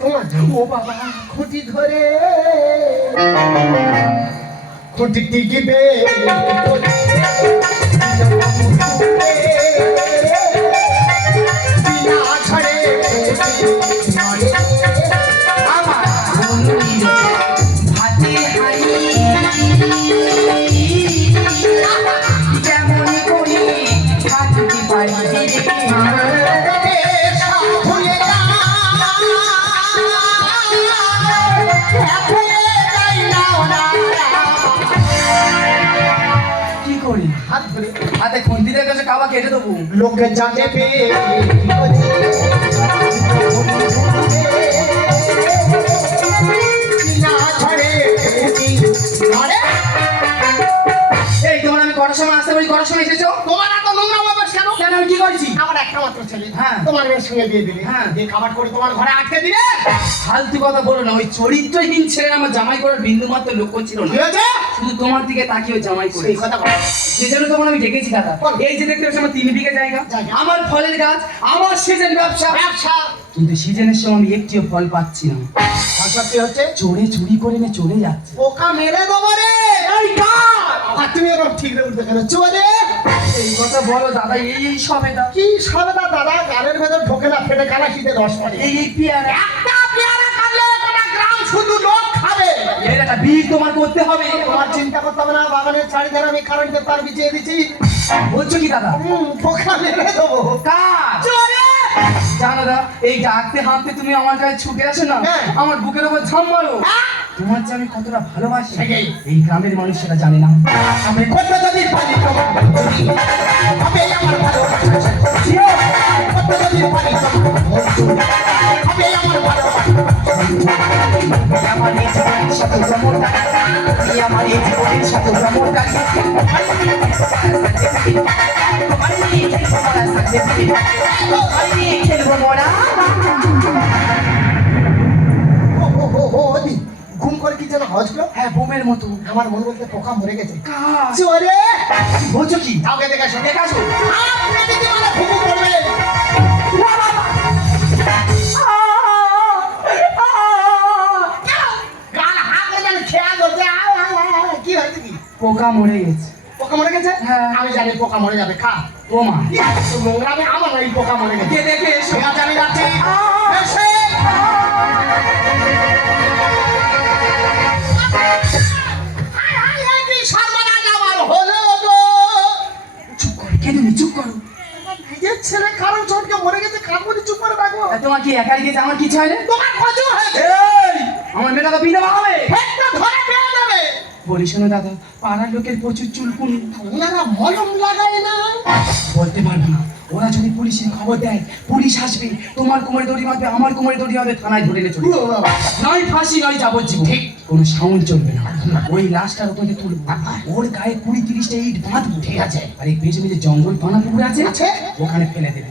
তোমার ও বাবা খুঁটি ধরে খুঁটি টিকিবে ছাড়ে আমার বন্ধুর ভাতে হানি যেমন করে থাকতে পারি কি করি হাত ধরে হাতে খুন্তিদের কাছে কাবা কেটে দেবো লোকে জানে পেয়ে এই তোমার আমি কটার সময় আসতে বলি কটার সময় এসেছো তোমার এত নোংরা ব্যাপার কেন? কেন আমি কি করেছি আমার একটা মাত্র ছেলে হ্যাঁ। তোমার মেয়ের সঙ্গে বিয়ে দিলে হ্যাঁ। দিয়ে খাবার করে তোমার ঘরে আটকে দিলে ফালতু কথা বলো না ওই চরিত্রহীন ছেলে আমার জামাই করার বিন্দু মাত্র লক্ষ্য ছিল না কি হয়েছে? শুধু তোমার দিকে তাকিয়ে ওই জামাই করে সেই কথা বলো। যে জন্য তখন আমি ডেকেছি দাদা বল। এই যে দেখতে পাচ্ছ আমার 3 বিঘা জায়গা জায়গা। আমার ফলের গাছ আমার সিজন ব্যবসা ব্যবসা কিন্তু সিজনের সময় আমি একটিও ফল পাচ্ছি না ভাষা কি হচ্ছে? চোরে চুরি করে নিয়ে চলে যাচ্ছে পোকা মেরে দেবো রে এই কার আর তুমি এরকম ঠিক রে উঠতে কেন চোরে এই কথা বলো দাদা এই সবে দা কি সবে না দাদা গালের ভেতর ঢোকে না ফেটে কানা শীতে 10 পড়ে এই পেয়ারা একটা পেয়ারা খালে গোটা গ্রাম শুধু লোক খাবে এর একটা বীজ তোমার করতে হবে তোমার চিন্তা করতে হবে না বাগানের চারিধারে আমি কারেন্টের তার বিছিয়ে দিচ্ছি বলছো কি দাদা পোকা মেরে দেবো কাজ চোরে জানো দা এই ডাকতে হাঁটতে তুমি আমার কাছে ছুটে আসো না হ্যাঁ। আমার বুকের উপর ঝাম মারো হ্যাঁ। তোমার যে আমি কতটা ভালোবাসি সেটাই। এই গ্রামের মানুষ সেটা জানে না আমি কত যদি পারি তোমার বন্ধু, হবে আমার ভালোবাসা জিও, কত যদি পারি তোমার বন্ধু, হবে আমার ভালোবাসা আমার এই জীবনের সাথে ভ্রমণটা আমার এই জীবনের সাথে ভ্রমণটা খেলবো মোরা ওদি ঘুম করে কি যেন হজলো হ্যাঁ বোমের মতো আমার মনে বলতে পোকা মরে গেছে কাজ চোরে বলছো কি কাউকে দেখে আসো দেখে আসো আপনি যদি মানে ঘুমু করবে গান হাঁকলে যেন খেয়াল করছে কি হয়েছে কি পোকা মরে গেছে পোকা মরে গেছে হ্যাঁ। আমি জানি পোকা মরে যাবে খা ও মা নোংরামে আমার এই পোকা মরে গেছে কে দেখে এসো ঠিক আছে আমি যাচ্ছি এসে সর্বনাশ আমার হলো গো চুপ করো কে তুমি চুপ করো নিজের ছেলে কারণ চোটকে মরে গেছে কাকুরি চুপ করে রাখবো তোমার কি একাই গেছে আমার কিছু হয় না তোমার কত হয়েছে এই আমার মেয়েটাকে বিনা বানাবে একটা ধরে পেয়ে যাবে বলি শোনো দাদা পাড়ার লোকের প্রচুর চুলকুনি ওনারা মলম লাগায় না বলতে পারবো না ওরা যদি পুলিশের খবর দেয় পুলিশ আসবে তোমার কোমরে দড়ি মারবে আমার কোমরে দড়ি হবে থানায় ধরে নিয়ে চলে যাবে। নয় ফাঁসি নয় যাবজ্জীবন ঠিক কোনো সাউন্ড চলবে না ওই লাশটার ওপরে তুলবো ওর গায়ে 20-30টা ইট বাঁধবো ঠিক আছে আর এই পেছনে যে জঙ্গল পানা পুকুর আছে আছে? ওখানে ফেলে দেবো